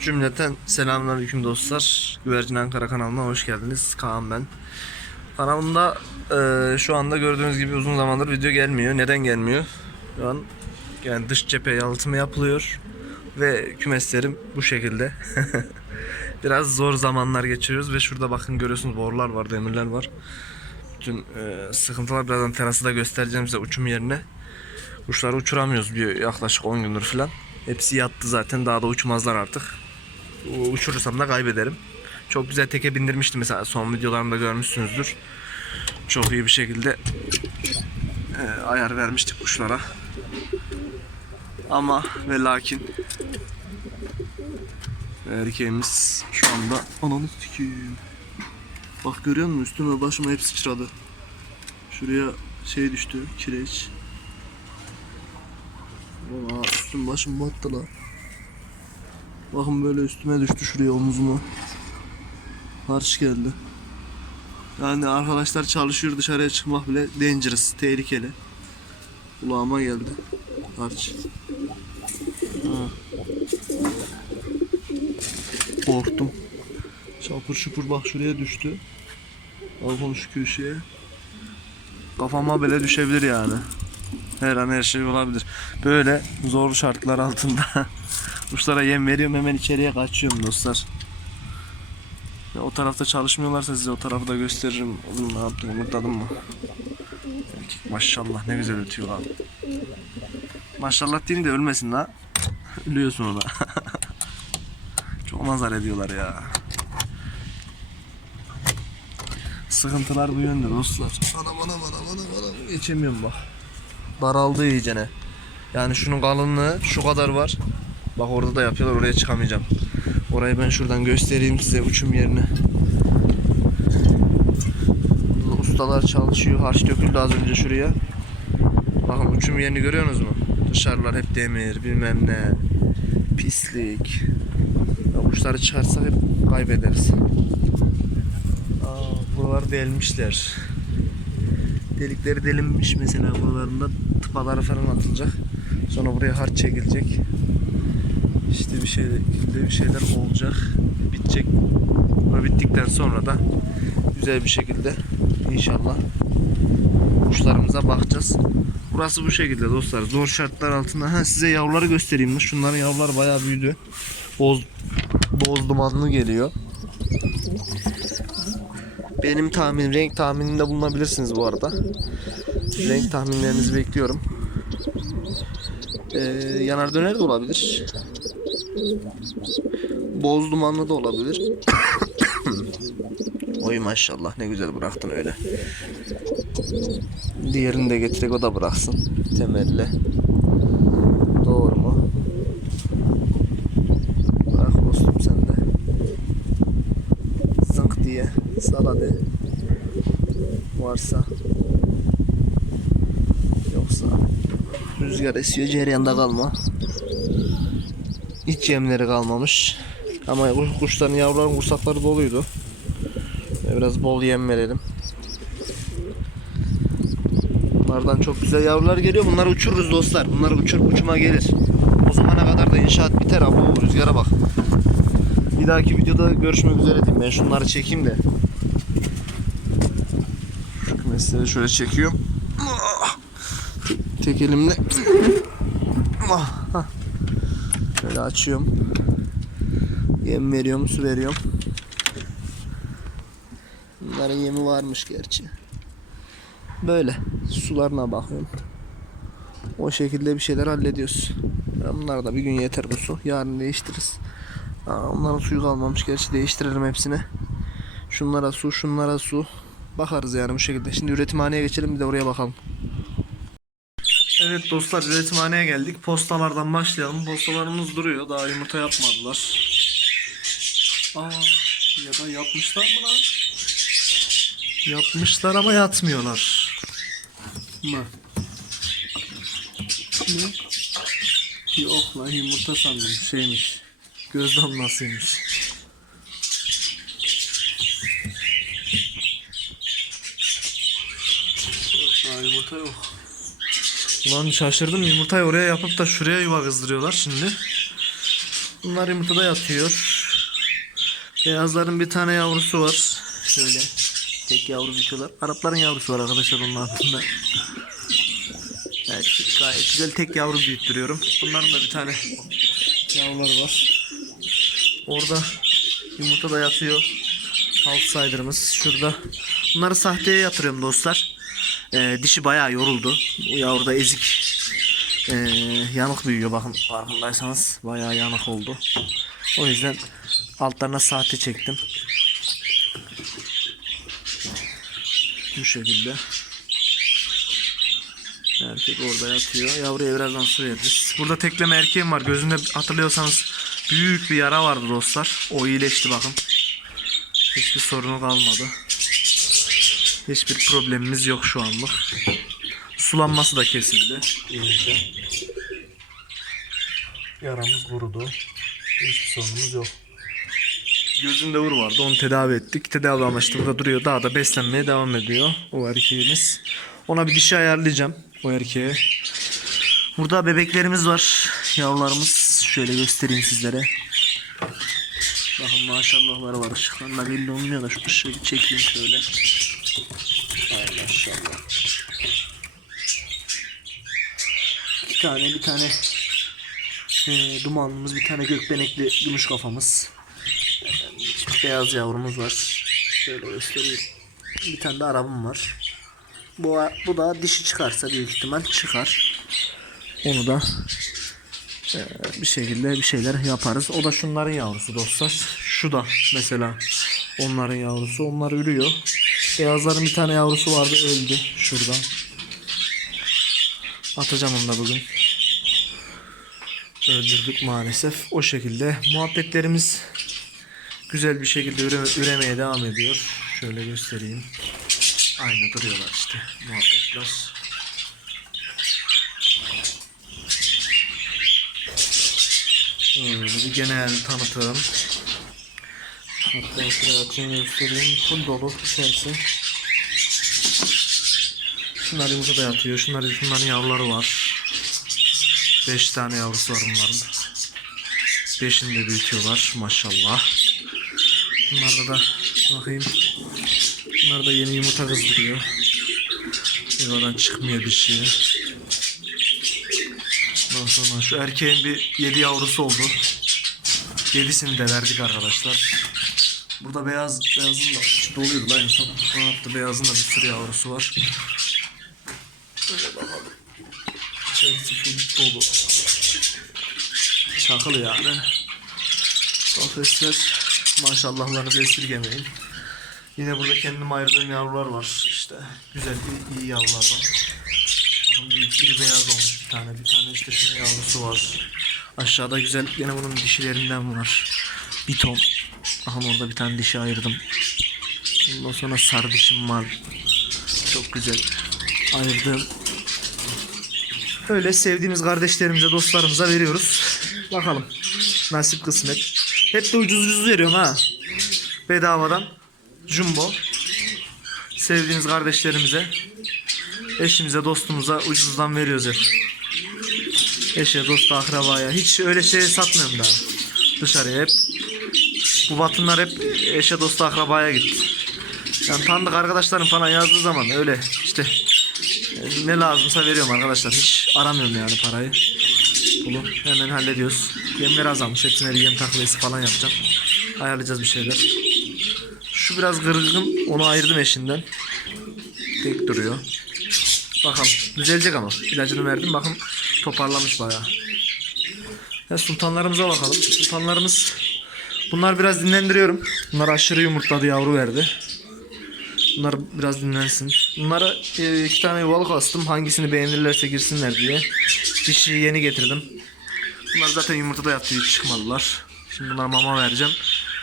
Cümleten selamünaleyküm dostlar. Güvercin Ankara kanalına hoş geldiniz. Kaan ben. Kanalımda e, şu anda gördüğünüz gibi uzun zamandır video gelmiyor. Neden gelmiyor? Şu an yani dış cephe yalıtımı yapılıyor ve kümeslerim bu şekilde. Biraz zor zamanlar geçiriyoruz ve şurada bakın görüyorsunuz borular var, demirler var. Bütün e, sıkıntılar birazdan terası da göstereceğim size uçum yerine. Kuşları uçuramıyoruz bir yaklaşık 10 gündür falan. Hepsi yattı zaten daha da uçmazlar artık. Uçurursam da kaybederim. Çok güzel teke bindirmiştim mesela son videolarımda görmüşsünüzdür. Çok iyi bir şekilde e, ayar vermiştik kuşlara. Ama ve lakin erkeğimiz şu anda ananı sikeyim. Bak görüyor musun üstüme başıma hep sıçradı. Şuraya şey düştü kireç. Valla üstüm başım battı la. Bakın böyle üstüme düştü şuraya omuzuma. Harç geldi. Yani arkadaşlar çalışıyor dışarıya çıkmak bile dangerous, tehlikeli. Kulağıma geldi. Harç. Ha. Korktum. Şapur şupur bak şuraya düştü. Balkon şu köşeye. Kafama bile düşebilir yani. Her an her şey olabilir. Böyle zor şartlar altında kuşlara yem veriyorum hemen içeriye kaçıyorum dostlar. Ya o tarafta çalışmıyorlarsa size o tarafı da gösteririm. Oğlum ne yaptın umurtladın mı? Erkek maşallah ne güzel ötüyor lan. Maşallah diyeyim de ölmesin la. Ölüyorsun ona. Çok nazar ediyorlar ya. Sıkıntılar bu yönde dostlar. Ana bana bana bana bana geçemiyorum bak daraldı iyicene. Yani şunun kalınlığı şu kadar var. Bak orada da yapıyorlar oraya çıkamayacağım. Orayı ben şuradan göstereyim size uçum yerini. Burada Ustalar çalışıyor. Harç döküldü az önce şuraya. Bakın uçum yerini görüyorsunuz mu? Dışarılar hep demir bilmem ne. Pislik. Ya kuşları çıkarsak hep kaybederiz. Aa, buraları delmişler delikleri delinmiş mesela buralarında tıpaları falan atılacak. Sonra buraya harç çekilecek. İşte bir şey bir şeyler olacak. Bitecek. Bu bittikten sonra da güzel bir şekilde inşallah kuşlarımıza bakacağız. Burası bu şekilde dostlar. Zor şartlar altında. Ha size yavruları göstereyim. Şunların yavrular bayağı büyüdü. Boz boz dumanlı geliyor. Benim tahmin, renk tahmininde bulunabilirsiniz bu arada. Renk tahminlerinizi bekliyorum. Ee, yanar döner de olabilir. Boz dumanlı da olabilir. Oy maşallah ne güzel bıraktın öyle. Diğerini de getirek o da bıraksın. Temelle. Doğru mu? Bırak dostum sen de. Zınk diye sal hadi. Varsa. Yoksa rüzgar esiyor cereyanda kalma. Hiç yemleri kalmamış. Ama kuş- kuşların yavruların kursakları doluydu. Ve Biraz bol yem verelim. Bunlardan çok güzel yavrular geliyor. Bunları uçururuz dostlar. Bunları uçurup uçuma gelir. O zamana kadar da inşaat biter abi. Oo, rüzgara bak. Bir dahaki videoda görüşmek üzere diyeyim. Ben şunları çekeyim de. Şu kümesleri şöyle çekiyorum. Ah! Tek elimle. Böyle açıyorum. Yem veriyorum, su veriyorum. Bunların yemi varmış gerçi. Böyle sularına bakıyorum. O şekilde bir şeyler hallediyoruz. Bunlar da bir gün yeter bu su. Yarın değiştiririz. Aa, onların suyu kalmamış. Gerçi değiştiririm hepsini. Şunlara su, şunlara su. Bakarız yani bu şekilde. Şimdi üretimhaneye geçelim bir de oraya bakalım. Evet dostlar üretimhaneye geldik. Postalardan başlayalım. Postalarımız duruyor. Daha yumurta yapmadılar. Aa, ya da yapmışlar mı lan? Yapmışlar ama yatmıyorlar. Mı? Ne? Yok lan yumurta sandım. Şeymiş. Göz damlasıymış. Yok yumurta yok. Ulan şaşırdım yumurtayı oraya yapıp da şuraya yuva kızdırıyorlar şimdi. Bunlar yumurtada yatıyor. Beyazların bir tane yavrusu var. Şöyle. Tek yavru bitiyorlar. Arapların yavrusu var arkadaşlar onun altında. Evet gayet güzel tek yavru büyüttürüyorum. Bunların da bir tane yavruları var. Orada yumurta da yatıyor. Outsider'ımız şurada. Bunları sahteye yatırıyorum dostlar. Ee, dişi bayağı yoruldu. Bu yavru da ezik. Ee, yanık büyüyor bakın farkındaysanız. Bayağı yanık oldu. O yüzden altlarına sahte çektim. Bu şekilde. Erkek orada yatıyor. Yavruya birazdan su veririz. Burada tekleme erkeğim var. Gözünde hatırlıyorsanız büyük bir yara vardı dostlar. O iyileşti bakın. Hiçbir sorunu kalmadı. Hiçbir problemimiz yok şu anlık. Sulanması da kesildi. İyice. Yaramız kurudu. Hiçbir sorunumuz yok. Gözünde vur vardı. Onu tedavi ettik. Tedavi amaçlı burada duruyor. Daha da beslenmeye devam ediyor. O erkeğimiz. Ona bir dişi ayarlayacağım. O erkeğe. Burada bebeklerimiz var. Yavrularımız. Şöyle göstereyim sizlere. Bakın maşallahları var. Işıklarla belli olmuyor da şu ışığı çekeyim şöyle. Ay maşallah. İki tane bir tane e, dumanımız bir tane gökbenekli gümüş kafamız. Bir beyaz yavrumuz var. Şöyle göstereyim. Bir tane de arabam var. Bu, bu da dişi çıkarsa büyük ihtimal çıkar. Onu da e, bir şekilde bir şeyler yaparız. O da şunların yavrusu dostlar. Şu da mesela onların yavrusu. Onlar ürüyor. Beyazların bir tane yavrusu vardı öldü şurada. Atacağım onu da bugün. Öldürdük maalesef. O şekilde muhabbetlerimiz güzel bir şekilde üre- üremeye devam ediyor. Şöyle göstereyim. Aynı duruyorlar işte muhabbetler. Öyle bir genel tanıtım. Hatta kreatini göstereyim. Full dolu içerisi. Şunlar yumurta da yatıyor. Şunlar, şunların yavruları var. 5 tane yavrusu var bunların. Beşini de büyütüyorlar maşallah. Bunlarda da bakayım. Bunlar da yeni yumurta kızdırıyor. Yuvadan çıkmıyor bir şey. Ondan sonra şu erkeğin bir 7 yavrusu oldu. 7'sini de verdik arkadaşlar. Burada beyaz beyazın da doluydu lan en son. Ne yaptı beyazın da bir sürü yavrusu var. Böyle bakalım. İçerisi full dolu. Çakılı yani. Kafesler maşallahlarınızı esirgemeyin. Yine burada kendim ayırdığım yavrular var. İşte güzel iyi, iyi yavrular var. Bakın bir, biri beyaz olmuş bir tane. Bir tane işte şunun yavrusu var. Aşağıda güzel yine bunun dişilerinden var. Bir ton. Aha orada bir tane dişi ayırdım. Ondan sonra sarı dişim var. Çok güzel ayırdığım. Öyle sevdiğimiz kardeşlerimize, dostlarımıza veriyoruz. Bakalım. Nasip kısmet. Hep de ucuz ucuz veriyorum ha. Bedavadan. Jumbo. Sevdiğiniz kardeşlerimize, eşimize, dostumuza ucuzdan veriyoruz hep. Eşe, dosta, akrabaya. Hiç öyle şey satmıyorum daha. Dışarıya hep. Bu batınlar hep eşe, dosta, akrabaya gitti. Yani tanıdık arkadaşlarım falan yazdığı zaman öyle işte e, ne lazımsa veriyorum arkadaşlar. Hiç aramıyorum yani parayı. Bunu hemen hallediyoruz. Yemler azalmış. Hepsine bir yem takviyesi falan yapacağım. Ayarlayacağız bir şeyler. Şu biraz kırgın. Onu ayırdım eşinden. Tek duruyor. Bakalım. Düzelecek ama. İlacını verdim. Bakın toparlamış bayağı. Ya sultanlarımıza bakalım. Sultanlarımız Bunlar biraz dinlendiriyorum. Bunlar aşırı yumurtladı yavru verdi. Bunlar biraz dinlensin. Bunlara e, iki tane yuvalık astım. Hangisini beğenirlerse girsinler diye. Dişi yeni getirdim. Bunlar zaten yumurtada yattı hiç çıkmadılar. Şimdi bunlara mama vereceğim.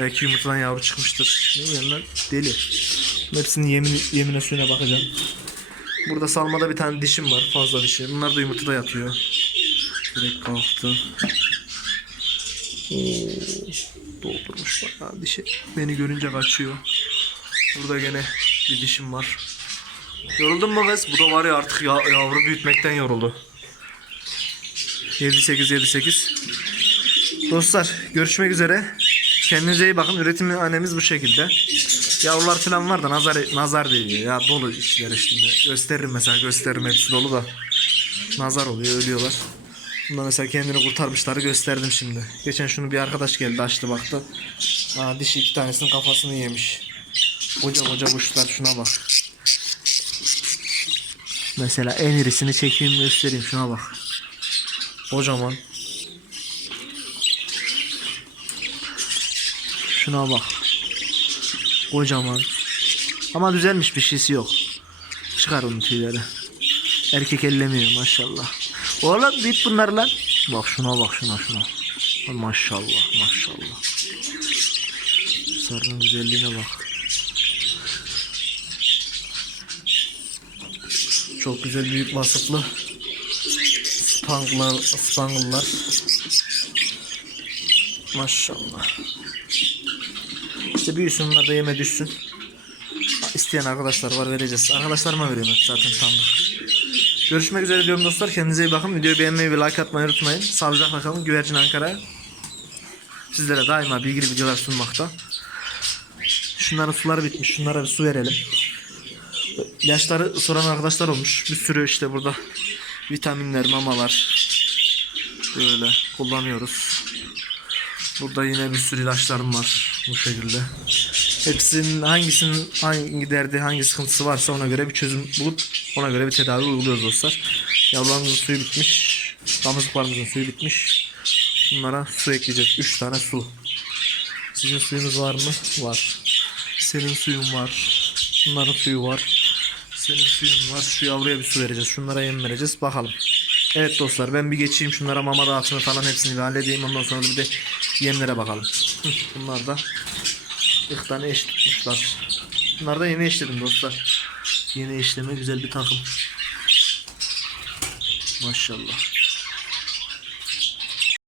Belki yumurtadan yavru çıkmıştır. Ne yanlar deli. Hepsinin yemin, yemine suyuna bakacağım. Burada salmada bir tane dişim var. Fazla dişi. Bunlar da yumurtada yatıyor. Direkt kalktı. Oo, doldurmuş bayağı dişi. Beni görünce kaçıyor. Burada gene bir dişim var. Yoruldun mu kız? Bu da var ya artık ya, yavru büyütmekten yoruldu. 7 8 7 8. Dostlar görüşmek üzere. Kendinize iyi bakın. Üretim annemiz bu şekilde. Yavrular falan var da nazar nazar değiyor. Ya dolu içleri şimdi. Gösteririm mesela gösteririm hepsi dolu da. Nazar oluyor ölüyorlar. Bunda mesela kendini kurtarmışları gösterdim şimdi. Geçen şunu bir arkadaş geldi açtı baktı. Aa, dişi iki tanesinin kafasını yemiş. Koca koca kuşlar şuna bak. Mesela en irisini çekeyim göstereyim şuna bak. Kocaman. Şuna bak. Kocaman. Ama düzelmiş bir şeysi yok. Çıkar onun tüyleri. Erkek ellemiyor maşallah. Oğlum bit bunlar lan. Bak şuna bak şuna şuna. Maşallah maşallah. Sarının güzelliğine bak. Çok güzel büyük vasıflı. Spangler, spangler. Maşallah. İşte büyüsün bunlar da yeme düşsün. İsteyen arkadaşlar var vereceğiz. Arkadaşlarıma veriyorum zaten sandık. Görüşmek üzere diyorum dostlar. Kendinize iyi bakın. Videoyu beğenmeyi ve like atmayı unutmayın. Sağlıcakla kalın. Güvercin Ankara. Sizlere daima bilgili videolar sunmakta. Şunların suları bitmiş. Şunlara bir su verelim. Yaşları soran arkadaşlar olmuş. Bir sürü işte burada vitaminler, mamalar böyle kullanıyoruz. Burada yine bir sürü ilaçlarım var bu şekilde. Hepsinin hangisinin hangi derdi, hangi sıkıntısı varsa ona göre bir çözüm bulup ona göre bir tedavi uyguluyoruz dostlar. Yavrularımızın suyu bitmiş. Damızlıklarımızın suyu bitmiş. Bunlara su ekleyeceğiz. 3 tane su. Sizin suyunuz var mı? Var. Senin suyun var. Bunların suyu var. Senin suyun var. Şu yavruya bir su vereceğiz. Şunlara yem vereceğiz. Bakalım. Evet dostlar ben bir geçeyim şunlara mama dağıtımı falan hepsini bir halledeyim. Ondan sonra bir de yemlere bakalım. Bunlar da ilk tane eş tutmuşlar. Bunlar da yeni eşledim dostlar. Yeni eşleme güzel bir takım. Maşallah.